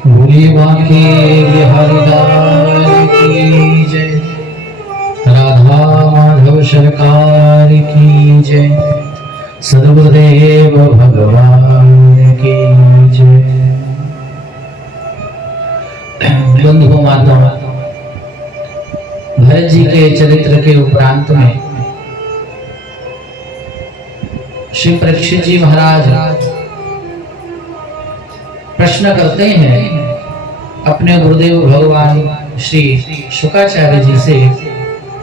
भोले बांके बिहारी लाल की जय। राधा माधव सरकार की जय। सद्गुरुदेव भगवान की जय। बंधुओं माताओं, भरत जी के चरित्र के उपरांत में श्री परीक्षित जी महाराज प्रश्न करते हैं अपने गुरुदेव भगवान श्री शुकाचार्य जी से,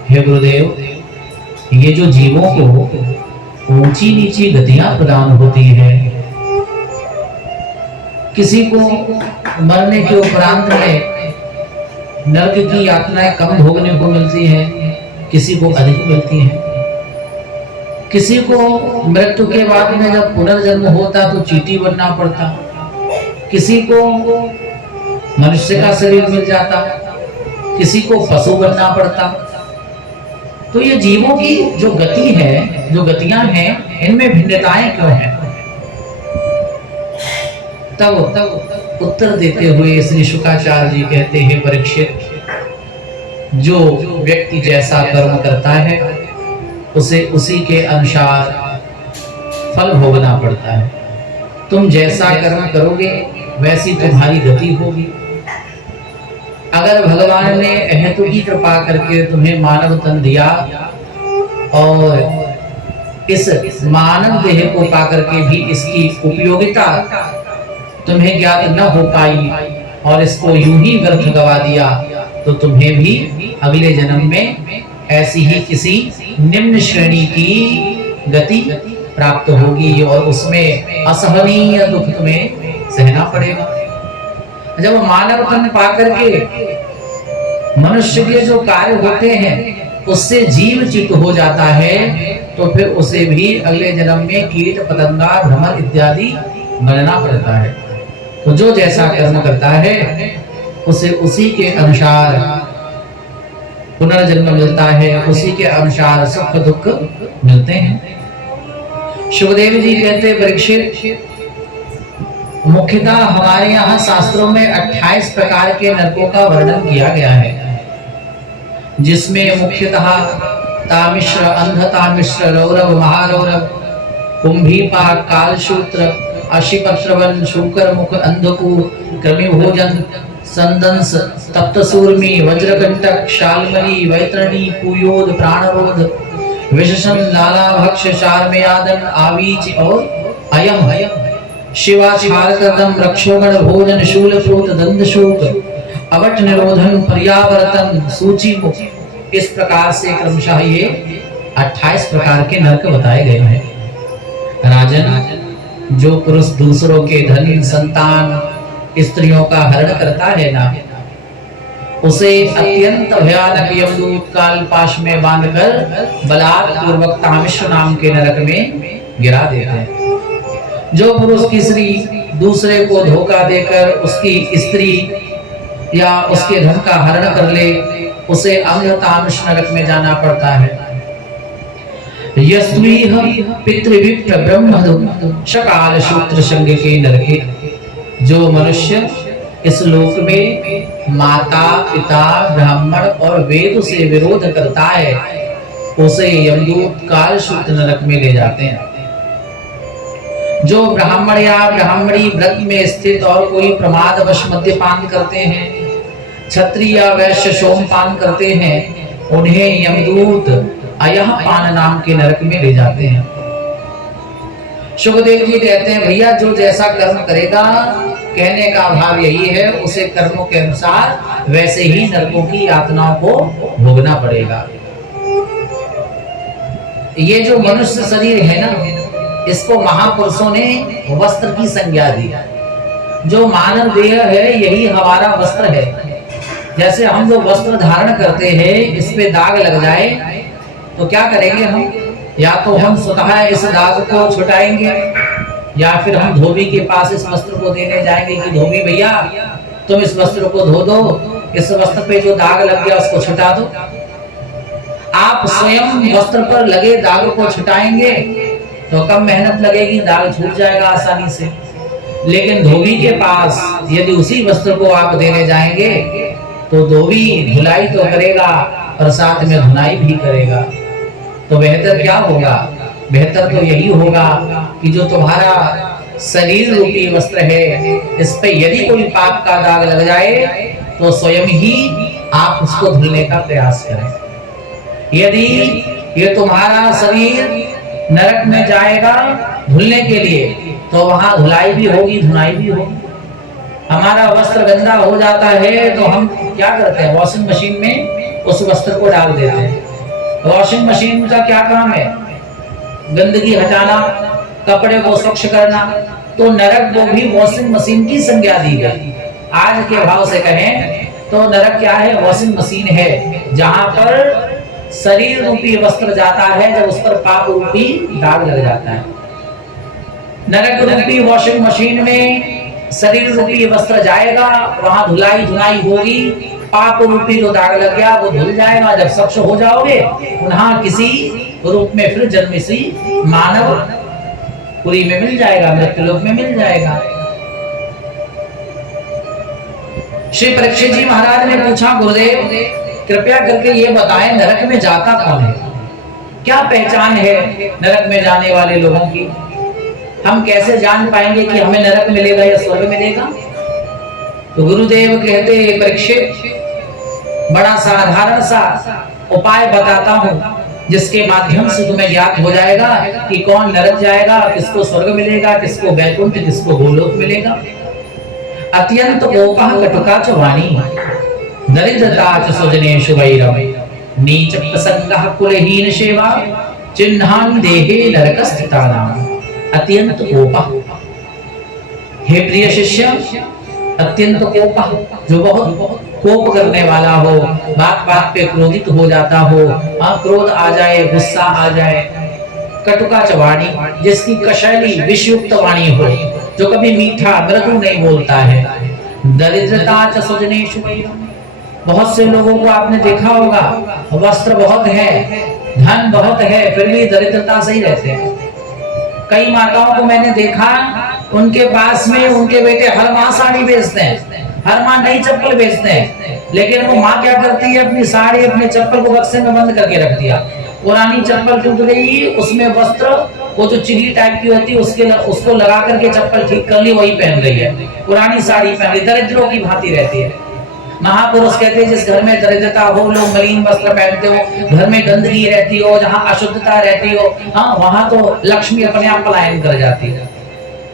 हे गुरुदेव, ये जो जीवों को ऊंची नीची गतियां प्रदान होती है, किसी को मरने के उपरांत में नरक की यातनाएं कम भोगने को मिलती है, किसी को अधिक मिलती है। किसी को मृत्यु के बाद में जब पुनर्जन्म होता तो चींटी बनना पड़ता, किसी को मनुष्य का शरीर मिल जाता, किसी को पशु बनना पड़ता। तो ये जीवों की जो गति है, जो गतियां हैं, इनमें भिन्नताएं क्यों हैं? तब उत्तर देते हुए श्री शुकाचार्य जी कहते हैं, परीक्षित, जो व्यक्ति जैसा कर्म करता है उसे उसी के अनुसार फल भोगना पड़ता है। तुम जैसा कर्म करोगे वैसी तुम्हारी गति होगी। अगर भगवान ने अहेतु की कृपा करके तुम्हें मानव तन दिया और इस मानव देह को पाकर के भी इसकी उपयोगिता तुम्हें ज्ञात न हो पाई और इसको यूं ही व्यर्थ गवा दिया, तो तुम्हें भी अगले जन्म में ऐसी ही किसी निम्न श्रेणी की गति प्राप्त होगी और उसमें असहनीय दुख तुम्हें सहना पड़ेगा। जब मानव तन पाकर के मनुष्य के जो कार्य होते हैं उससे जीव चित्त हो जाता है, तो फिर उसे भी अगले जन्म में कीट पतंगा भ्रमर इत्यादि बनना पड़ता है। तो जो जैसा कर्म करता है उसे उसी के अनुसार पुनर्जन्म मिलता है, उसी के अनुसार सुख दुख मिलते हैं। सुखदेव जी कहते, परीक्षित, मुख्यतः हमारे यहाँ शास्त्रों में 28 प्रकार के नरकों का वर्णन किया गया है, जिसमें मुख्यतः तामिश्र, अंधतामिश्र, रौरव, महारौरव, कुंभीपाक, कालसूत्र, अशिपत्रवन, शूकर मुख, अंधकूप, कृमि भोजन, संदंस, तप्तसूर्मी, वज्रकंटक, शालमली, वैतरणी, पुयोद, प्राणरोध, विशेषण, लाला भक्ष, शारमेयादन, आवीच और अयम, शिवाचारकदम, रक्षोगण भोजन, शूलप्रोत, दंडशोक, अवट निरोधन, पर्यावर्तन, सूची मुख। इस प्रकार से क्रमशः ये 28 प्रकार के नरक बताए गए हैं। राजन, जो पुरुष दूसरों के धन, संतान, स्त्रियों का हरण करता है ना, उसे अत्यंत भयानक यमदूत काल पाश में बांधकर बलात्पूर्वक तामिश्र नाम के नरक में गिरा देते हैं। जो पुरुष किसी दूसरे को धोखा देकर उसकी स्त्री या उसके धन का हरण कर ले, उसे अंध तामिश्र नरक में जाना पड़ता है। यस्वीह पितृविप्र ब्रह्म शकाल शूद्र संग के नरके। जो मनुष्य इस लोक में माता, पिता, ब्राह्मण और वेद से विरोध करता है, उसे यमदूत काल शूद्र नरक में ले जाते हैं। जो ब्राह्मण या ब्राह्मणी व्रत में स्थित और कोई प्रमादवश मद्यपान करते हैं, क्षत्रिय या वैश्य सोमपान करते हैं, उन्हें यमदूत अयह पान नाम के नरक में ले जाते हैं। सुखदेव जी कहते हैं, भैया, जो जैसा कर्म करेगा, कहने का भाव यही है, उसे कर्मों के अनुसार वैसे ही नरकों की यातनाओं को भोगना पड़ेगा। ये जो मनुष्य शरीर है ना, इसको महापुरुषों ने वस्त्र की संज्ञा दी। जो मानव देह है यही हमारा वस्त्र है। जैसे हम जो वस्त्र धारण करते हैं, इस पे दाग लग जाए तो क्या करेंगे हम? या तो हम स्वतः इस दाग को छुटाएंगे, या फिर हम धोबी के पास इस वस्त्र को देने जाएंगे कि धोबी भैया, तुम इस वस्त्र को धो दो, इस वस्त्र पे जो दाग लग गया उसको छुटा दो। आप स्वयं वस्त्र पर लगे दाग को छुटाएंगे तो कम मेहनत लगेगी, दाग छूट जाएगा आसानी से। लेकिन धोबी के पास यदि उसी वस्त्र को आप देने जाएंगे तो धोबी धुलाई तो करेगा और साथ में धुनाई भी करेगा। तो बेहतर क्या होगा? बेहतर तो यही होगा कि जो तुम्हारा शरीर रूपी वस्त्र है, इस पे यदि कोई पाप का दाग लग जाए तो स्वयं ही आप उसको धुलने का प्रयास करें। यदि ये तुम्हारा शरीर नरक में जाएगा धुलने के लिए तो वहां धुलाई भी होगी, धुनाई भी होगी। हमारा वस्त्र गंदा हो जाता है तो हम क्या करते हैं? वॉशिंग मशीन में उस वस्त्र को डाल देते हैं। वॉशिंग मशीन का क्या काम है? गंदगी हटाना, कपड़े को स्वच्छ करना। तो नरक को भी वॉशिंग मशीन की संज्ञा दी गई। आज के भाव से कहें तो नरक क्या है? वॉशिंग मशीन है, जहां पर शरीर रूपी वस्त्र जाता है जब उस पर पाप रूपी दाग लग जाता है। नरक रूपी वॉशिंग मशीन में शरीर रूपी वस्त्र जाएगा, वहां धुलाई धुनाई होगी, पाप रूपी जो दाग लग गया वो धुल जाएगा। जब स्वच्छ हो जाओगे पुनः किसी रूप में फिर जन्म सी मानव पुरी में मिल जाएगा, मृत्युलोक में मिल जाएगा। श्री परीक्षित जी महाराज ने पूछा, गुरुदेव कृपया करके ये बताएं नरक में जाता कौन है? क्या पहचान है नरक में जाने वाले लोगों की? हम कैसे जान पाएंगे कि हमें नरक मिलेगा या स्वर्ग मिलेगा? तो गुरुदेव कहते, परीक्षित बड़ा साधारण सा उपाय बताता हूं जिसके माध्यम से तुम्हें ज्ञात हो जाएगा कि कौन नरक जाएगा, किसको स्वर्ग मिलेगा, किसको वैकुंठ, किसको गोलोक मिलेगा। अत्यंत कोपः कटुका च वाणी, दरिद्रता च स्वजनेषु वैरम, नीच प्रसंगः कुलहीन सेवा, चिन्हानि देहे नरकस्थितानाम्। अत्यंत कोपः, हे प्रिय शिष्य, अत्यंत कोपः जो बहुत कोप करने वाला हो, बात बात पे क्रोधित हो जाता हो, क्रोध आ जाए, गुस्सा आ जाए। कटुका च वाणी, जिसकी कशैली विषयुक्त वाणी हो, जो कभी मीठा मृदु नहीं बोलता है। दरिद्रता च स्वजनेषु वैरम, बहुत से लोगों को आपने देखा होगा वस्त्र बहुत है, धन बहुत है, फिर भी दरिद्रता से ही रहते हैं। कई माताओं को मैंने देखा, उनके पास में उनके बेटे हर माह साड़ी बेचते हैं, हर माह नई चप्पल बेचते हैं, लेकिन वो माँ क्या करती है? अपनी साड़ी अपने चप्पल को बक्से में बंद करके रख दिया। पुरानी चप्पल टूट गई, उसमें वस्त्र वो जो चिड़ी टाइप की होती है उसको लगा करके चप्पल ठीक कर ली, वही पहन रही है। पुरानी साड़ी पहन ली, दरिद्रों की भांति रहती है। महापुरुष कहते हैं जिस घर में दरिद्रता हो, लोग मलिन वस्त्र पहनते हो, घर में गंदगी रहती हो, जहाँ अशुद्धता रहती हो, हाँ वहां तो लक्ष्मी अपने आप पलायन कर जाती है।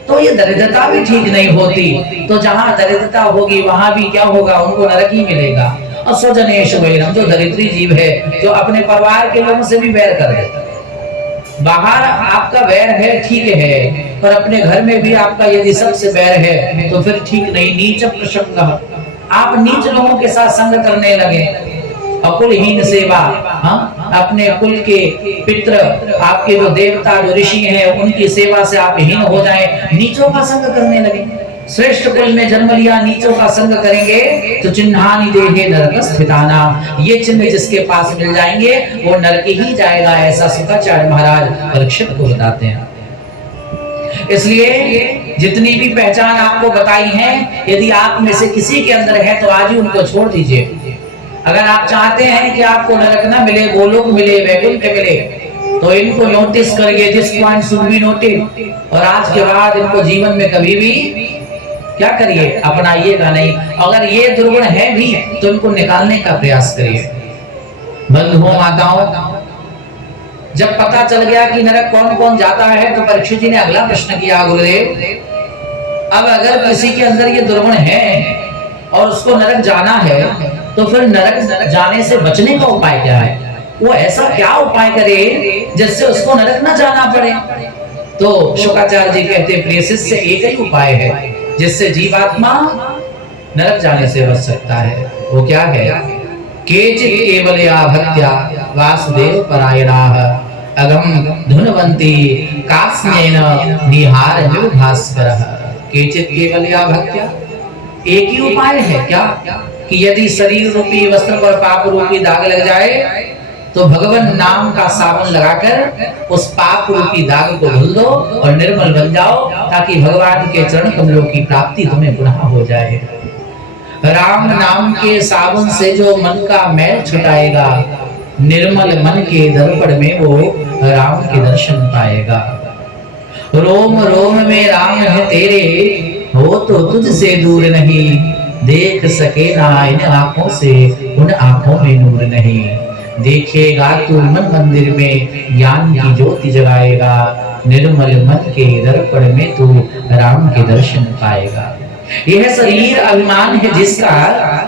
तो ये दरिद्रता भी ठीक नहीं होती, तो जहाँ दरिद्रता होगी वहां भी क्या होगा? उनको नरक ही मिलेगा। और स्वजनेषु वैरम, जो दरिद्री जीव है, जो अपने परिवार के लोगों से भी वैर कर देता है। बाहर आपका वैर है ठीक है, पर अपने घर में भी आपका यदि सबसे वैर है तो फिर ठीक नहीं। नीच प्रसंग, आप नीच लोगों के साथ संग करने लगे। अकुलहीन सेवा, हाँ अपने कुल के पितृ, आपके जो देवता जो ऋषि हैं उनकी सेवा से आप हीन हो जाएं, नीचों का संग करने लगे। श्रेष्ठ कुल में जन्म लिया, नीचों का संग करेंगे तो चिन्हानि देहे नरकस्थितानाम्, ये चिन्ह जिसके पास मिल जाएंगे वो नरक ही जाएगा। ऐसा शुक्राचार्य महाराज परीक्षित को बताते हैं। इसलिए जितनी भी पहचान आपको बताई है, यदि आप में से किसी के अंदर है तो आज ही उनको छोड़ दीजिए। अगर आप चाहते हैं कि आपको नरक न मिले, गोलोक मिले, वैकुंठ मिले, तो इनको नोटिस करिए, this point should be noted. और आज के बाद इनको जीवन में कभी भी क्या करिए? अपनाइएगा नहीं। अगर ये दुर्गुण है भी तो इनको निकालने का प्रयास करिए। बंधुओं माताओं, जब पता चल गया कि नरक कौन कौन जाता है तो परीक्षित जी ने अगला प्रश्न किया, गुरुदेव अब अगर किसी के अंदर ये दुर्गुण है और उसको नरक जाना है तो फिर नरक जाने से बचने का उपाय क्या है? वो ऐसा क्या उपाय करे जिससे उसको नरक न जाना पड़े? तो शुक्राचार्य जी कहते, प्रिय शिष्य, एक ही उपाय है जिससे जीवात्मा नरक जाने से बच सकता है। वो क्या है? केचित् केवलया भक्त्या वासुदेव परायणाः अगम धुनवन्ति कास्येन निहारः भास्करः। केचित् केवलया भक्त्या, एक ही उपाय है क्या कि यदि शरीर रूपी वस्त्र पर पाप रूपी दाग लग जाए तो भगवान नाम का साबुन लगाकर उस पाप रूपी दाग को धुल दो और निर्मल बन जाओ, ताकि भगवान के चरण कमलों की प्राप्ति तुम्हें पुनः हो जाए। राम नाम के साबुन से जो मन का मैल छुटाएगा, निर्मल मन के दर्पण में वो राम के दर्शन पाएगा। रोम रोम में राम है तेरे, हो तो तुझसे दूर नहीं, देख सके ना इन आंखों से उन आंखों में नूर नहीं। देखेगा तू मन मंदिर में ज्ञान की ज्योति जगाएगा, निर्मल मन के दर्पण में तू राम के दर्शन पाएगा। यह शरीर अभिमान है जिसका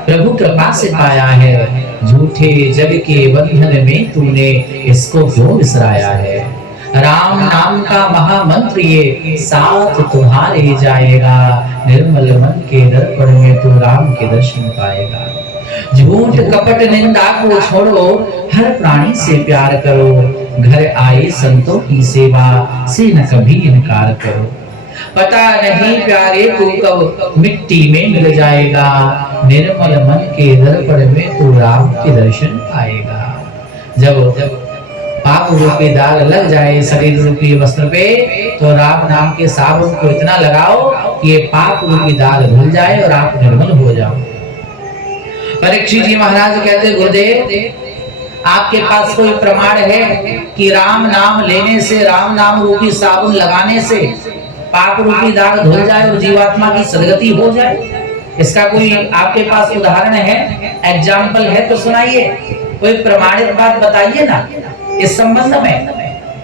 प्रभु कृपा से पाया है, झूठे जग के बंधन में तूने इसको क्यों विसराया है। राम नाम का महामंत्र ये साथ तुम्हारे जाएगा, निर्मल मन के दर्पण में तू राम के दर्शन पाएगा। झूठ कपट निंदा को छोड़ो, हर प्राणी से प्यार करो, घर आए संतों की सेवा से न कभी इनकार करो। पता नहीं प्यारे तू कब मिट्टी में मिल जाएगा, निर्मल मन के दर्पण में तू राम के दर्शन पाएगा। जब पाप रूपी दाग लग जाए शरीर रूपी वस्त्र पे, तो राम नाम के साबुन को इतना लगाओ कि ये पाप रूपी दाग धुल जाए और आप निर्मल हो जाओ। परीक्षित जी महाराज कहते, गुरुदेव आपके पास कोई प्रमाण है कि राम नाम लेने से, राम नाम रूपी साबुन लगाने से पाप रूपी दाग धुल जाए और जीवात्मा की सदगति हो जाए? इसका कोई आपके पास उदाहरण है, एग्जाम्पल है तो सुनाइए, कोई प्रमाणित बात बताइए ना इस संबंध में।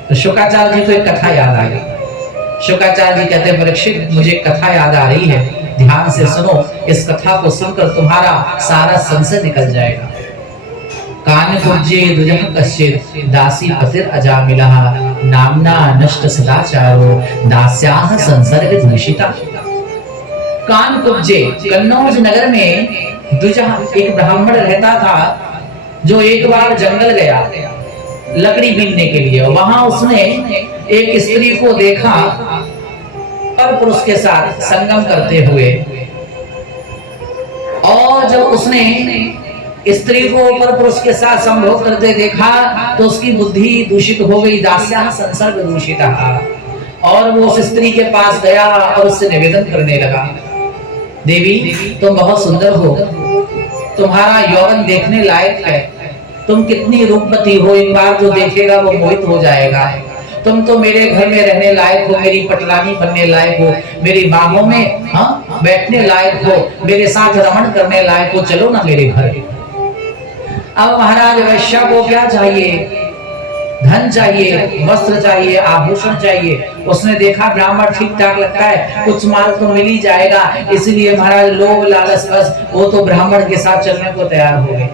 तो शुक्राचार्य जी को एक कथा याद आ गई। शुक्राचार्य जी कहते, परीक्षित मुझे कथा याद आ रही है, ध्यान से सुनो, इस कथा को सुनकर तुम्हारा सारा संशय निकल जाएगा। कान कुब्जे दुजह कश्चित दासी पतिर अजामिलः, नामना नष्ट सदाचारो दास्याः संसर्ग दूषिता। कान कुब्जे, कन्नौज नगर में दुजह एक ब्राह्मण रहता था, जो एक बार जंगल गया लकड़ी बीनने के लिए। वहां उसने एक स्त्री को देखा पर पुरुष के साथ संगम करते हुए, और जब उसने स्त्री को पर पुरुष के साथ संभोग करते देखा तो उसकी बुद्धि दूषित हो गई, दास्याः संसर्ग दूषिता। और वो उस स्त्री के पास गया और उससे निवेदन करने लगा, देवी तुम बहुत सुंदर हो, तुम्हारा यौवन देखने लायक है, तुम कितनी रूपवती हो, एक बार जो देखेगा वो मोहित हो जाएगा। तुम तो मेरे घर में रहने लायक हो, मेरी पटरानी बनने लायक हो, मेरी बाहों में बैठने लायक हो, मेरे साथ रमण करने लायक हो, चलो ना मेरे घर। अब महाराज वैश्या को क्या चाहिए? धन चाहिए, वस्त्र चाहिए, आभूषण चाहिए। उसने देखा ब्राह्मण ठीक ठाक लगता है, कुछ माल तो मिल ही जाएगा, इसलिए महाराज लोभ लालच बस वो तो ब्राह्मण के साथ चलने को तैयार हो गए।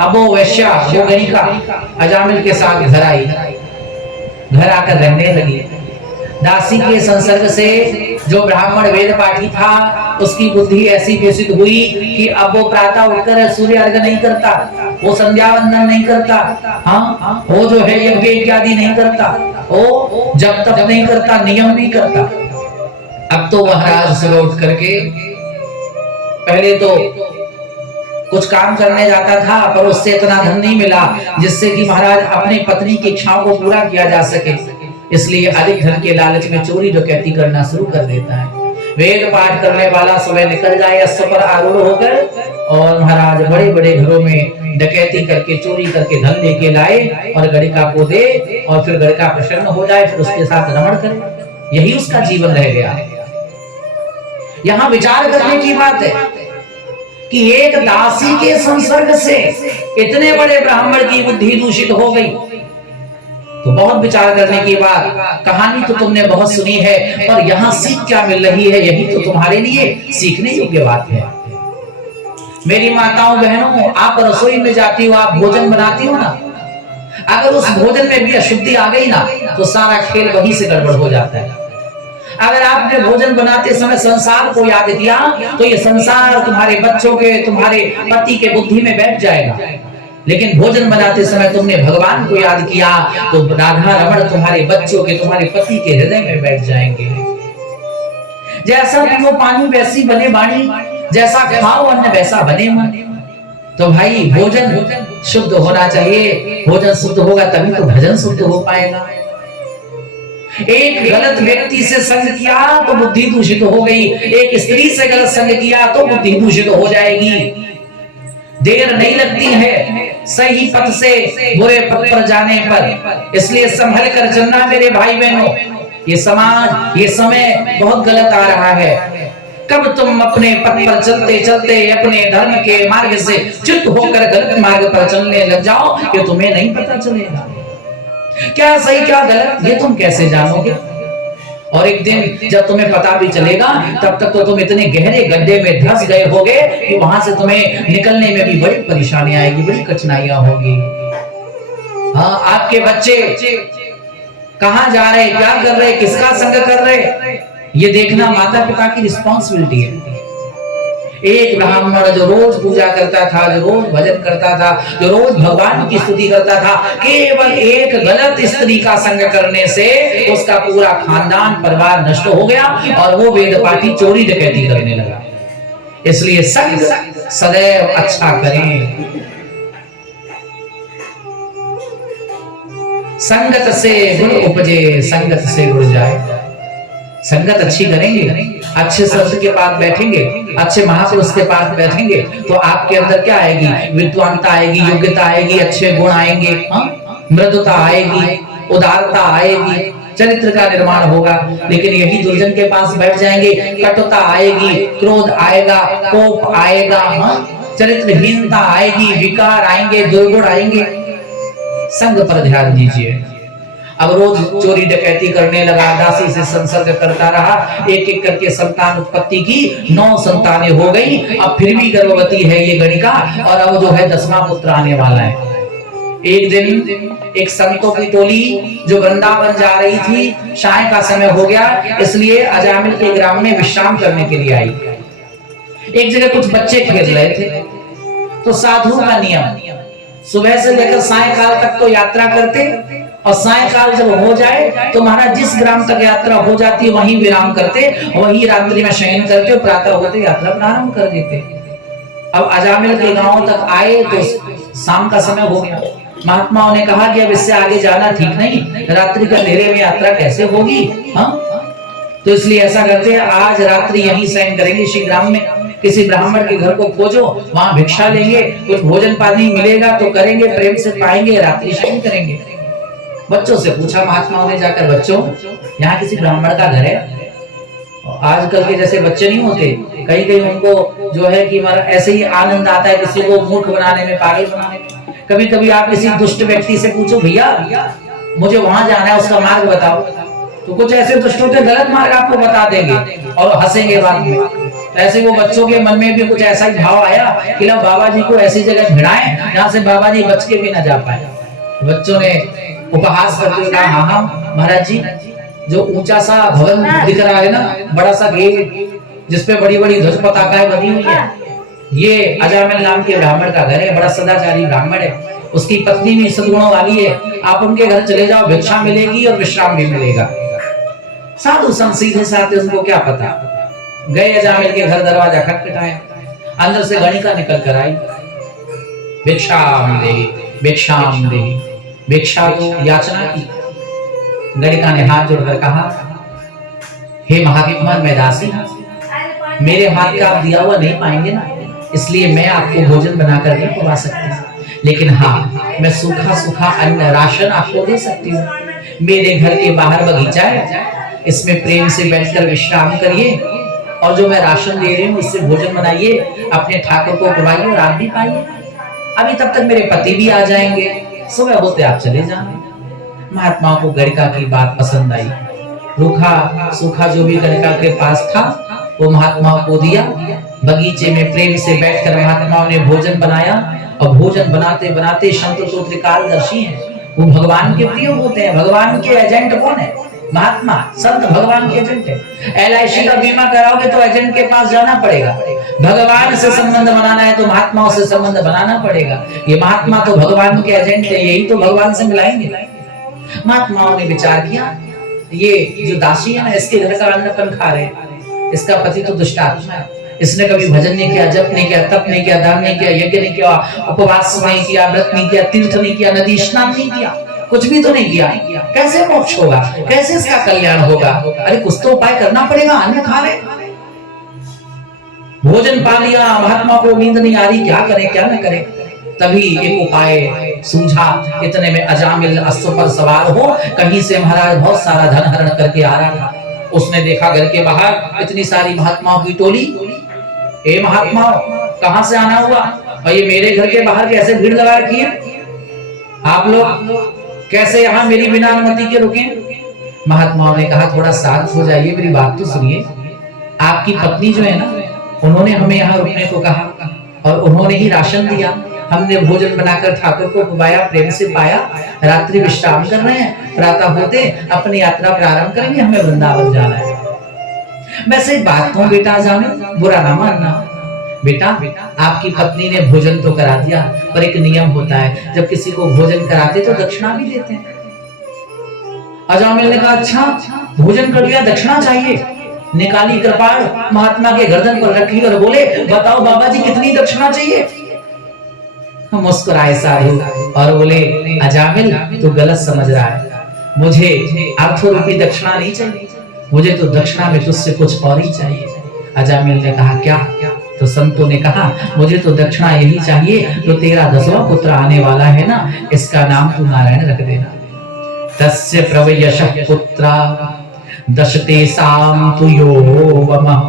अब वो वैश्या, वो गणिका अजामिल के साथ घर आई, घर आकर रहने लगी। दासी के संसर्ग से जो ब्राह्मण वेद पाठी था, उसकी बुद्धि ऐसी विकसित हुई कि अब वो प्रातः उठकर सूर्य अर्घ्य नहीं करता, वो संध्या वंदन नहीं करता, हाँ वो जो है यज्ञ इत्यादि नहीं करता, वो जब तक नहीं करता, नियम नहीं करता। अब तो महाराज सुबह उठ करके पहले तो कुछ काम करने जाता था, पर उससे इतना धन नहीं मिला जिससे कि महाराज अपनी पत्नी की इच्छाओं को पूरा किया जा सके, इसलिए अधिक धन के लालच में चोरी डकैती करना शुरू कर देता है। वेद पाठ करने वाला सुबह निकल जाए अश्व पर आरूढ़ होकर, और महाराज बड़े बड़े घरों में डकैती करके, चोरी करके धन लेके लाए और गणिका को दे, और फिर गणिका प्रसन्न हो जाए, फिर उसके साथ रमण करे। यही उसका जीवन रह गया। यहाँ विचार करने की बात है कि एक दासी के संसर्ग से इतने बड़े ब्राह्मण की बुद्धि दूषित हो गई, तो बहुत विचार करने की बात। कहानी तो तुमने बहुत सुनी है, पर यहाँ सीख क्या मिल रही है, यही तो तुम्हारे लिए सीखने योग्य बात है। मेरी माताओं बहनों, आप रसोई में जाती हो, आप भोजन बनाती हो ना, अगर उस भोजन में भी अशुद्धि आ गई ना, तो सारा खेल वहीं से गड़बड़ हो जाता है। अगर आपने भोजन बनाते समय संसार को याद किया, तो ये संसार तुम्हारे बच्चों के, तुम्हारे पति के बुद्धि में बैठ जाएगा। लेकिन भोजन बनाते समय तुमने भगवान को याद किया, तो राधा रमण तुम्हारे बच्चों के, तुम्हारे पति के हृदय में बैठ जाएंगे। जैसा पियो पानी वैसी बने वाणी, जैसा खाओ अन्न वैसा बने मन। तो भाई भोजन शुद्ध होना चाहिए, भोजन शुद्ध होगा तभी तो भजन शुद्ध हो पाएगा। एक गलत व्यक्ति से संग किया तो बुद्धि दूषित हो गई, एक स्त्री से गलत संग किया तो बुद्धि दूषित हो जाएगी। देर नहीं लगती है सही पथ से बुरे पथ पर जाने पर, इसलिए संभल कर चलना मेरे भाई बहनों। ये समाज, ये समय बहुत गलत आ रहा है। कब तुम अपने पथ पर चलते चलते अपने धर्म के मार्ग से च्युत होकर गलत मार्ग पर चलने लग जाओ, ये तुम्हें नहीं पता चलेगा। क्या सही क्या गलत ये तुम कैसे जानोगे? और एक दिन जब तुम्हें पता भी चलेगा, तब तक तो तुम इतने गहरे गड्ढे में धंस गए होगे कि वहां से तुम्हें निकलने में भी बड़ी परेशानी आएगी, बड़ी कठिनाइयां होगी। हाँ, आपके बच्चे कहां जा रहे, क्या कर रहे, किसका संग कर रहे, ये देखना माता पिता की रिस्पॉन्सिबिलिटी है। एक ब्राह्मण जो रोज पूजा करता था, जो रोज भजन करता था, जो रोज भगवान की स्तुति करता था, केवल एक गलत स्त्री का संग करने से उसका पूरा खानदान परिवार नष्ट हो गया और वो वेदपाठी चोरी डकैती करने लगा। इसलिए संग सदैव अच्छा करें। संगत से गुण उपजे, संगत से गुण जाए। संगत अच्छी करेंगे, अच्छे संत के पास बैठेंगे, अच्छे महापुरुष के पास बैठेंगे तो आपके अंदर क्या आएगी? विद्वानता आएगी, योग्यता आएगी, अच्छे गुण आएंगे, मृदुता आएगी, उदारता आएगी, चरित्र का निर्माण होगा। लेकिन यही दुर्जन के पास बैठ जाएंगे, कटुता आएगी, क्रोध आएगा, कोप आएगा, चरित्रहीनता आएगी, विकार आएंगे, दुर्गुण आएंगे। संग पर ध्यान दीजिए। अब रोज चोरी डकैती करने लगा, दासी से संसर्ग करता रहा, एक एक करके संतान उत्पत्ति की 9 संतानें हो गई। अब फिर भी गर्भवती है ये गणिका और अब जो है 10वां पुत्र आने वाला है। एक दिन एक संतों की टोली जो वृंदावन जा रही थी, साय का समय हो गया, इसलिए अजामिल के ग्राम में विश्राम करने के लिए आई। एक जगह कुछ बच्चे खेल रहे थे, तो साधु का नियम सुबह से लेकर सायकाल तक तो यात्रा करते और सायकाल जब हो जाए तो महाराज जिस ग्राम तक यात्रा हो जाती वहीं विराम करते, वहीं रात्रि में शयन करते और प्रातः होते यात्रा प्रारंभ कर देते। अब अजामिल के गांव तक आए तो शाम का समय हो गया। महात्माओं ने कहा कि अब इससे आगे जाना ठीक नहीं, रात्रि का अंधेरे में यात्रा कैसे होगी। तो इसलिए ऐसा करते हैं, आज रात्रि यहीं शयन करेंगे। इसी ग्राम में किसी ब्राह्मण के घर को खोजो, वहां भिक्षा लेंगे, कुछ भोजन पानी मिलेगा तो करेंगे, प्रेम से पाएंगे, रात्रि शयन करेंगे। बच्चों से पूछा महात्माओं ने जाकर, बच्चों यहाँ किसी ब्राह्मण का घर है? आजकल के जैसे बच्चे नहीं होते, कहीं कहीं उनको जो है कि ऐसे ही आनंद आता है किसी को मूर्ख बनाने में, पागल बनाने में। कभी कभी आप किसी दुष्ट व्यक्ति से पूछो, भैया मुझे वहां जाना है, उसका मार्ग बताओ, तो कुछ ऐसे दुष्ट होते गलत मार्ग आपको बता देंगे और हंसेंगे बाद में। ऐसे वो बच्चों के मन में भी कुछ ऐसा ही भाव आया कि लो बाबा जी को ऐसी जगह भिड़ाएं जहां से बाबा जी बच के भी ना जा पाए। बच्चों ने उपहास करके कहा, हाँ महाराज जी, जो ऊंचा सा भवन दिख रहा है ना, बड़ा सा गेट जिसपे बड़ी बड़ी ध्वज पताकाएं बनी हुई है, ये अजामिल नाम के ब्राह्मण का घर है। बड़ा सदाचारी ब्राह्मण है, उसकी पत्नी भी सद्गुणों वाली है। आप उनके घर चले जाओ, भिक्षा मिलेगी और विश्राम भी मिलेगा। साधु संत सीधे साधे, उनको क्या पता। गए अजामिल के घर, दरवाजा खटखटाया, अंदर से गणिका निकल कर आई। भिक्षाम देहि, भिक्षाम देहि, भिक्षा को याचना की। गणिका ने हाथ जोड़कर कहा, हे महात्मा, मैं दासी, मेरे हाथ का आप दिया हुआ नहीं पाएंगे ना, इसलिए मैं आपको भोजन बनाकर नहीं खवा सकती, लेकिन हाँ मैं सूखा सूखा अन्न राशन आपको दे सकती हूँ। मेरे घर के बाहर बगीचा है, इसमें प्रेम से बैठकर विश्राम करिए और जो मैं राशन दे रही हूँ उससे भोजन बनाइए, अपने ठाकुर को खवाइए और आप भी पाइए। अभी तब तक मेरे पति भी आ जाएंगे, सुबह होते आप चले जाएंगे। महात्मा को गणिका की बात पसंद आई। रूखा सूखा जो भी गणिका के पास था वो महात्मा को दिया। बगीचे में प्रेम से बैठकर महात्माओं ने भोजन बनाया और भोजन बनाते बनाते संत तो त्रिकालदर्शी हैं, वो भगवान के प्रिय होते हैं। भगवान के एजेंट कौन है? महात्मा संत भगवान के एजेंट है। LIC का बीमा कराओगे तो एजेंट के पास जाना पड़ेगा। भगवान से संबंध बनाना है तो महात्माओं से संबंध बनाना पड़ेगा। ये महात्मा तो भगवान के एजेंट है, यही तो भगवान से मिलाएंगे। महात्माओं ने विचार किया, ये जो दासी है ना, इसके घर का अन्नपन खा रहे, इसका पति तो दुष्टात्मा है, इसने कभी भजन नहीं किया, जप नहीं किया, तप नहीं किया, दान नहीं किया, यज्ञ नहीं किया, उपवास नहीं किया, व्रत नहीं किया, तीर्थ नहीं किया, नदी स्नान नहीं किया, कुछ भी तो नहीं किया, कैसे मोक्ष होगा, कैसे इसका कल्याण होगा? अरे कुछ तो उपाय करना पड़ेगा, अन्य खा ले। भोजन पा लिया, महात्मा को नींद नहीं आ रही, क्या करे क्या न करे? तभी एक उपाय सूझा। इतने में अजामिल अश्व पर सवार हो कहीं से महाराज बहुत सारा धन हरण करके आ रहा था। उसने देखा घर के बाहर इतनी सारी महात्माओं की टोली। ए महात्माओं, कहां से आना हुआ? और ये मेरे घर के बाहर कैसे भीड़ लगा रखी है? आप लोग कैसे यहाँ मेरी बिना अनुमति के रुके? महात्माओं ने कहा थोड़ा शांत हो जाइए, मेरी बात तो सुनिए। आपकी पत्नी जो है ना, उन्होंने हमें यहाँ रुकने को कहा और उन्होंने ही राशन दिया। हमने भोजन बनाकर ठाकुर को खुवाया, प्रेम से पाया। रात्रि विश्राम कर रहे हैं, प्रातः होते अपनी यात्रा प्रारंभ करेंगे, हमें वृंदावन जाना है। वैसे बात तो बेटा जाने, बुरा ना मानना। बेटा, आपकी पत्नी ने भोजन तो करा दिया, पर एक नियम होता है, जब किसी को भोजन कराते तो दक्षिणा भी देते हैं। अजामिल ने कहा अच्छा, भोजन कर लिया, दक्षिणा चाहिए। निकाली कृपाण, महात्मा के गर्दन पर रखी और बोले बताओ बाबा जी कितनी दक्षिणा चाहिए? मुस्कुराए साधु और बोले अजामिल तू गलत समझ रहा है, मुझे अर्थरूपी दक्षिणा नहीं चाहिए, मुझे तो दक्षिणा में तुझसे कुछ और ही चाहिए। अजामिल ने कहा क्या? तो संतों ने कहा मुझे तो दक्षिणा यही चाहिए, तो तेरा 10वां पुत्र आने वाला है ना, इसका नाम तू नारायण रख देना। तस्य प्रवयशः पुत्रा दशतेषां तु यो वमः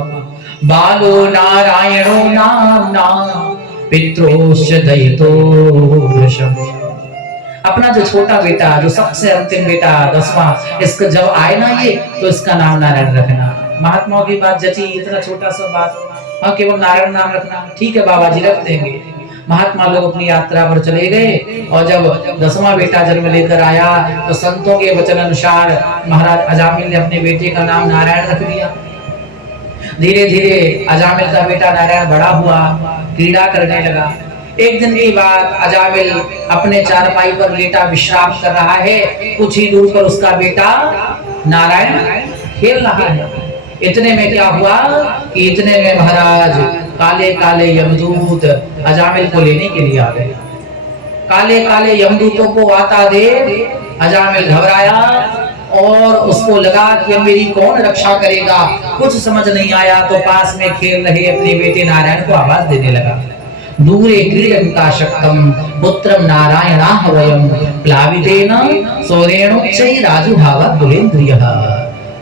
बालो नारायणो नाम्ना पित्रोश्च दयितो वृषम्। अपना जो छोटा बेटा, जो सबसे अंतिम बेटा 10वां, इसका जब आए ना ये, तो इसका नाम नारायण रखना। महात्माओं की बात जची, इतना छोटा सा बात, हाँ केवल नारायण नाम रखना। ठीक है बाबा जी रख देंगे। महात्मा लोग अपनी यात्रा पर चले गए और जब 10वां बेटा जन्म लेकर आया तो संतों के वचन अनुसार महाराज अजामिल ने अपने बेटे का नाम नारायण रख दिया। धीरे धीरे अजामिल का बेटा नारायण बड़ा हुआ, क्रीड़ा करने लगा। एक दिन की बात, अजामिल अपने चारपाई पर लेटा विश्राम कर रहा है, कुछ ही दूर पर उसका बेटा नारायण खेल रहा है। इतने में क्या हुआ कि इतने में महाराज काले काले यमदूत अजामिल को लेने के लिए आ गए। काले काले यमदूतों को आता देख अजामिल घबराया और उसको लगा कि मेरी कौन रक्षा करेगा। कुछ समझ नहीं आया तो पास में खेल रहे अपने बेटे नारायण को आवाज देने लगा, दूरे क्रीडन्ता शक्तम पुत्रम नारायणाह वयम प्लावितेन सौरेणोच्चै राजुभाव दुरेन्द्रियः।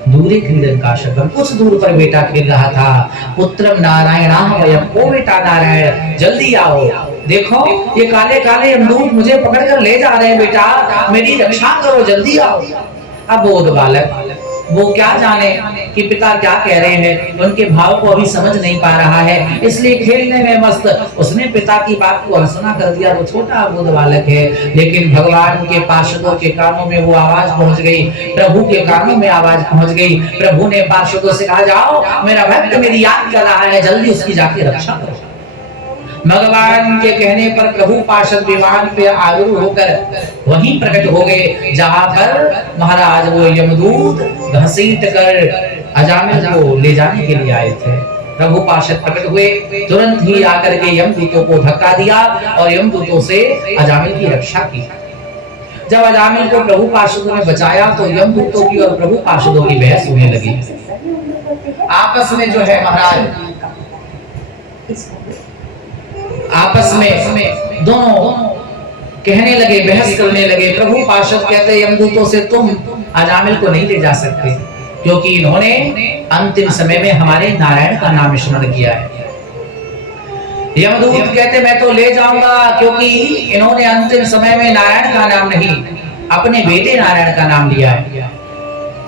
दूरे क्रीडन का शकम, कुछ दूर पर बेटा खेल रहा था। पुत्रम नारायणाह वयम, ओ बेटा नारायण जल्दी आओ, देखो ये काले काले यमदूत मुझे पकड़कर ले जा रहे हैं, बेटा मेरी रक्षा करो, जल्दी आओ। अब बोध बालक वो क्या जाने कि पिता क्या कह रहे हैं, उनके भाव को अभी समझ नहीं पा रहा है, इसलिए खेलने में मस्त उसने पिता की बात को अनसुना कर दिया। वो छोटा बोध बालक है, लेकिन भगवान के पार्षदों के कानों में वो आवाज पहुंच गई, प्रभु के कानों में आवाज पहुंच गई। प्रभु ने पार्षदों से कहा जाओ मेरा भक्त मेरी याद कर रहा है, जल्दी उसकी जाके रक्षा करो। भगवान के कहने पर प्रभु पार्षद विमान पे आरूढ़ होकर वहीं प्रकट हो गए जहां पर महाराज वो यमदूत घसीट कर अजामिल को ले जाने के लिए आए थे। प्रभु पार्षद प्रकट हुए, तुरंत ही आकर के यमदूतों को धक्का दिया और यमदूतों से अजामिल की रक्षा की। जब अजामिल को प्रभु पार्षदों ने बचाया तो यमदूतों की और प्रभु पार्षदों की बहस होने लगी। आपस में जो है महाराज आपस में दोनों कहने लगे, बहस करने लगे। प्रभु पार्षद कहते यमदूतों से तुम अजामिल को नहीं ले जा सकते, क्योंकि इन्होंने अंतिम समय में हमारे नारायण का नाम स्मरण किया है। यमदूत कहते मैं तो ले जाऊंगा, क्योंकि इन्होंने अंतिम समय में नारायण का नाम नहीं अपने बेटे नारायण का नाम लिया है।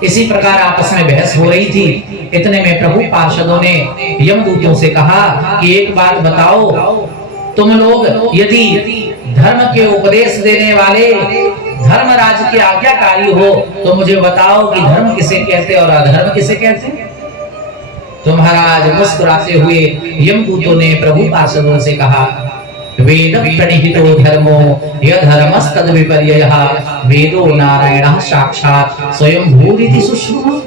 इसी प्रकार आपस में बहस हो रही थी। इतने में प्रभु पार्षदों ने यमदूतों से कहा कि एक बात बताओ, तुम लोग यदि धर्म के उपदेश देने वाले धर्मराज के आज्ञाकारी हो तो मुझे बताओ कि धर्म किसे कहते और अधर्म किसे कहते। तो महाराज मुस्कुराते हुए यमदूतों ने प्रभु पार्षदों से कहा वेद प्रणिहितो धर्मो यधर्मस्तद विपर्ययः वेदो नारायणः साक्षात् स्वयं भूरिति सुश्रुतम्।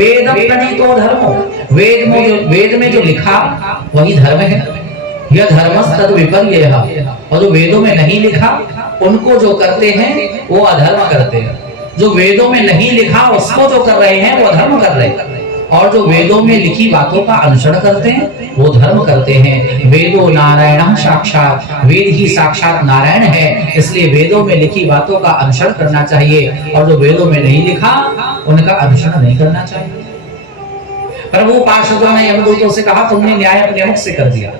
वेद प्रणीतो धर्मो, वेद में जो लिखा वही धर्म है। यह धर्मस्तद विपर्ययः, और जो वेदों में नहीं लिखा उनको जो करते हैं वो अधर्म करते हैं। जो वेदों में नहीं लिखा उसको जो कर रहे हैं वो अधर्म कर रहे हैं, और जो वेदों में लिखी बातों का अनुसरण करते हैं वो धर्म करते हैं। वेदो नारायणः साक्षात, वेद ही साक्षात नारायण है, इसलिए वेदों में लिखी बातों का अनुसरण करना चाहिए, और जो वेदों में नहीं लिखा उनका अनुसरण नहीं करना चाहिए। प्रभु पार्षदों ने यमदूतों से कहा तुमने न्याय अपने मुख से कर दिया।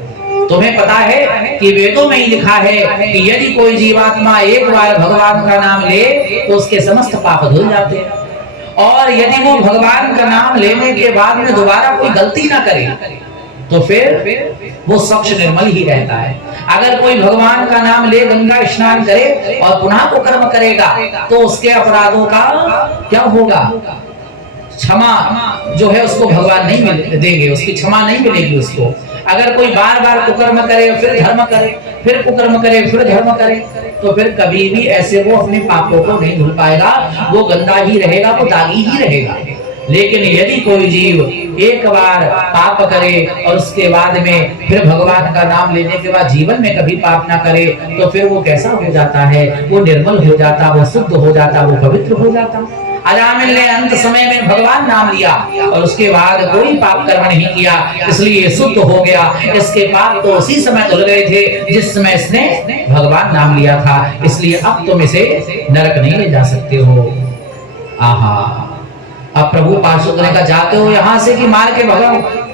तुम्हें पता है कि वेदों में ही लिखा है कि यदि कोई जीवात्मा एक बार भगवान का नाम ले तो उसके समस्त पाप धुल जाते हैं, और यदि वो भगवान का नाम लेने के बाद में दोबारा कोई गलती ना करे तो फिर वो स्वच्छ निर्मल ही रहता है। अगर कोई भगवान का नाम ले, गंगा स्नान करे और पुनः को कर्म करेगा तो उसके अपराधों का क्या होगा? क्षमा जो है उसको भगवान नहीं देंगे, उसकी क्षमा नहीं मिलेगी उसको। अगर कोई बार बार कुकर्म करे, फिर धर्म करे, फिर कुकर्म करे, फिर धर्म करे, तो फिर कभी भी ऐसे वो अपने पापों को नहीं धुल पाएगा, वो गंदा ही रहेगा, वो दागी ही रहेगा। लेकिन यदि कोई जीव एक बार पाप करे और उसके बाद में फिर भगवान का नाम लेने के बाद जीवन में कभी पाप ना करे तो फिर वो कैसा हो जाता है? वो निर्मल हो जाता, वो शुद्ध हो जाता, वो पवित्र हो जाता। अजामिल ने अंत समय में भगवान नाम लिया और उसके बाद कोई पाप कर्म नहीं किया, इसलिए शुद्ध हो गया। इसके पाप तो उसी समय धुल गए थे जिस समय इसने भगवान नाम लिया था, इसलिए अब तुम इसे नरक नहीं ले जा सकते हो। आहा, अब प्रभु पार्षद ने कहा जाते हो यहाँ से कि मार के भगाओ।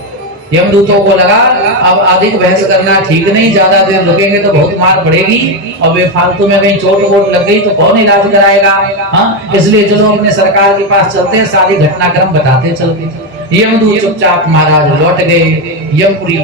यमदूतों को लगा अब अधिक बहस करना ठीक नहीं, ज्यादा देर रुकेंगे तो बहुत मार पड़ेगी, और बेफालतू में कहीं चोट वोट लग गई तो कौन इलाज कराएगा। हाँ, इसलिए चलो अपने सरकार के पास चलते हैं, सारी घटनाक्रम बताते चलते। यमदूत चुपचाप महाराज लौट गए यमपुरी,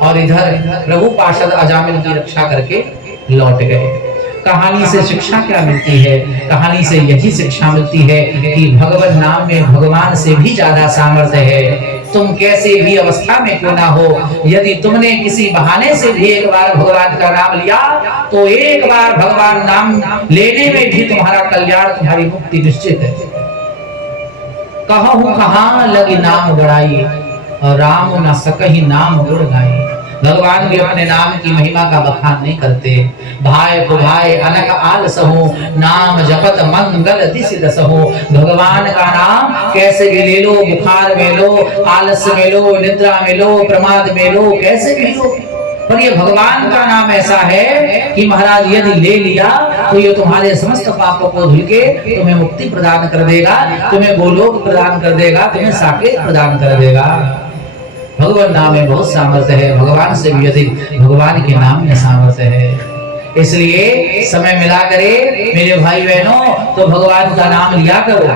और इधर प्रभु पार्षद अजामिल की रक्षा करके लौट गए। कहानी से शिक्षा क्या मिलती है? कहानी से यही शिक्षा मिलती है कि भगवान नाम में भगवान से भी ज्यादा सामर्थ्य है। तुम कैसे भी अवस्था में क्यों ना हो, यदि तुमने किसी बहाने से भी एक बार भगवान का नाम लिया तो एक बार भगवान नाम लेने में भी तुम्हारा कल्याण, तुम्हारी मुक्ति निश्चित है। कहूँ कहाँ लगी नाम बड़ाई, और राम न सकहि नाम गुण गाई। भगवान भी अपने नाम की महिमा का बखान नहीं करते। भाई भाई अनक आलस हो, नाम जपत मंगल दिसि दस हो। भगवान का नाम कैसे भी ले लो, बुखार में लो, आलस में लो, निद्रा में लो, प्रमाद में लो, कैसे भी लो, पर ये भगवान का नाम ऐसा है कि महाराज यदि ले लिया तो ये तुम्हारे समस्त पापों को धुल के तुम्हें मुक्ति प्रदान कर देगा, तुम्हें गोलोक प्रदान कर देगा, तुम्हें साकेत प्रदान कर देगा। भगवान नाम में बहुत सामर्थ्य है, भगवान से भी अधिक भगवान के नाम में सामर्थ्य है। इसलिए समय मिला करे मेरे भाई बहनों तो भगवान का नाम लिया करो।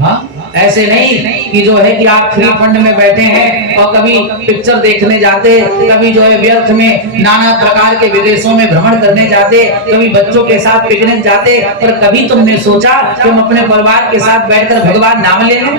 हाँ, ऐसे नहीं कि जो है कि आप फ्री फंड में बैठे हैं और कभी पिक्चर देखने जाते, कभी जो है व्यर्थ में नाना प्रकार के विदेशों में भ्रमण करने जाते, कभी बच्चों के साथ पिकनिक जाते, पर कभी तुमने सोचा कि हम अपने परिवार के साथ बैठकर भगवान नाम ले लें?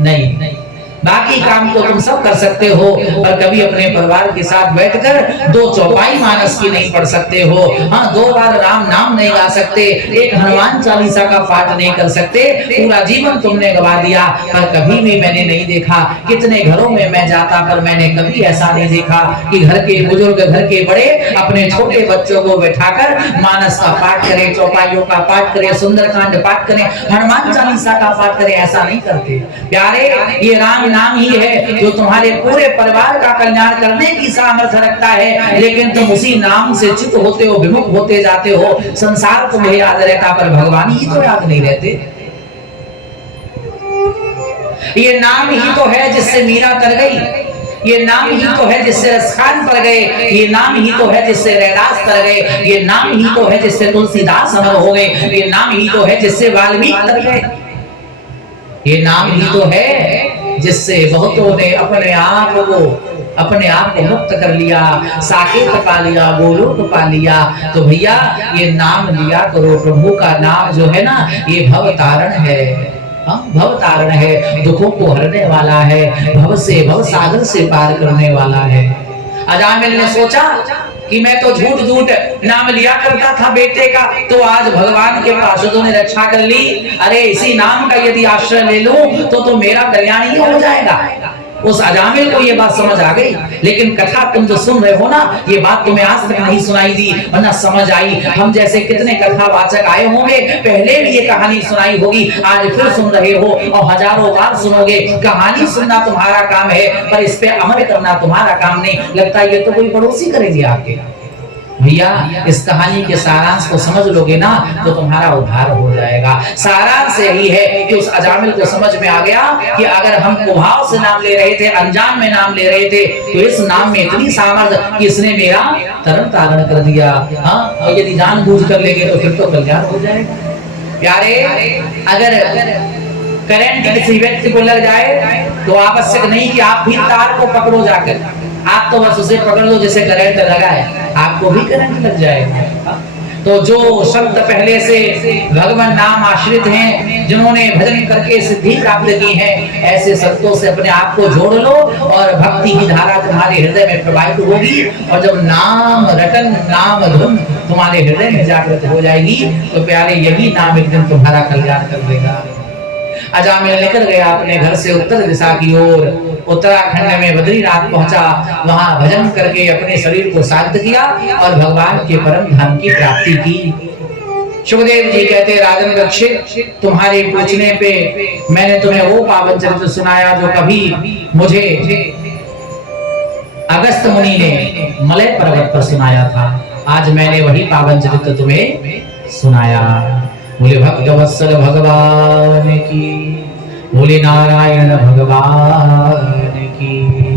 नहीं, बाकी काम तो तुम सब कर सकते हो, पर कभी अपने परिवार के साथ बैठकर दो चौपाई मानस की नहीं पढ़ सकते हो। हाँ, 2 बार राम नाम नहीं गा सकते, एक हनुमान चालीसा का पाठ नहीं कर सकते, पूरा जीवन तुमने गवा दिया। पर कभी भी मैंने नहीं देखा, कितने घरों में मैं जाता पर मैंने कभी ऐसा नहीं देखा कि घर के बुजुर्ग, घर के बड़े अपने छोटे बच्चों को बैठाकर मानस का पाठ करें, चौपाइयों का पाठ करें, सुंदरकांड पाठ करें, हनुमान चालीसा का पाठ करें, ऐसा नहीं करते। प्यारे, ये राम नाम ही है जो तुम्हारे पूरे परिवार का कल्याण करने की सामर्थ्य रखता है, लेकिन तुम उसी नाम से च्युत होते हो, विमुख होते जाते हो। संसार तुम्हें याद रहता पर भगवान ही तो याद नहीं रहते। ये नाम ही तो है जिससे मीरा तर गई, ये नाम ही तो है जिससे रसखान पर गए, ये नाम ही तो है जिससे रैदास तर गए, ये नाम ही तो है जिससे तुलसीदास अमर हो गए, ये नाम ही तो है जिससे वाल्मीकि तर गए, ये नाम ही तो है जिससे बहुतों ने अपने आप को मुक्त कर लिया, साकेत पा लिया, गोलोक पा लिया। तो भैया ये नाम लिया करो। प्रभु का नाम जो है ना, ये भव तारण है। भव तारण है, दुखों को हरने वाला है, भव सागर से पार करने वाला है। अजामिल ने सोचा कि मैं तो झूठ झूठ नाम लिया करता था बेटे का, तो आज भगवान के पार्षदों ने रक्षा कर ली। अरे इसी नाम का यदि आश्रय ले लूं तो मेरा कल्याण ही हो जाएगा। उस अजामिल को ये बात समझ आ गई, लेकिन कथा तुम जो सुन रहे हो ना, ये बात तुम्हें आज तक नहीं सुनाई दी, वरना समझ आई। हम जैसे कितने कथावाचक आए होंगे, पहले भी ये कहानी सुनाई होगी, आज फिर सुन रहे हो और हजारों बार सुनोगे। कहानी सुनना तुम्हारा काम है, पर इस पे अमल करना तुम्हारा काम नहीं। लगता है ये तो कोई पड़ोसी करेगी आपके। भैया इस कहानी के सारांश को समझ लोगे ना तो तुम्हारा उद्धार हो जाएगा। सारांश यही है कि उस अजामिल को समझ में आ गया कि अगर हम कुभाव से नाम ले रहे थे, अनजान में नाम ले रहे थे, तो इस नाम में इतनी सामर्थ्य कि इसने मेरा तरण तारण कर दिया। हाँ, और यदि जानबूझ कर लेंगे तो फिर तो कल्याण हो जाएगा। प्यारे, अगर करंट किसी व्यक्ति को लग जाए तो आवश्यक नहीं कि आप भी तार को पकड़ो जाकर, आप तो बस उसे पकड़ लो जैसे करंट लगा है, आपको भी करंट लग जाएगा। तो जो शब्द पहले से भगवान नाम आश्रित हैं, जिन्होंने भजन करके सिद्धि प्राप्त की है, ऐसे संतों से अपने आप को जोड़ लो और भक्ति की धारा तुम्हारे हृदय में प्रवाहित होगी। और जब नाम रटन नाम धुन तुम्हारे हृदय में जागृत हो जाएगी तो प्यारे यही नाम एक दिन तुम्हारा कल्याण कर देगा। अजामिल निकल गया अपने घर से उत्तर दिशा की ओर, उत्तराखंड में बद्रीनाथ पहुंचा, वहां भजन करके अपने शरीर को शांत किया और भगवान के परम धाम की प्राप्ति की। सुखदेव जी कहते, राजन रक्षित, तुम्हारे पूछने पे मैंने तुम्हें वो पावन चरित्र सुनाया जो कभी मुझे अगस्त मुनि ने मलय पर्वत पर सुनाया था। आज मैंने वही पावन चरित्र तुम्हें सुनाया। बोले भक्त वत्सल भगवान की, बोले नारायण भगवान की।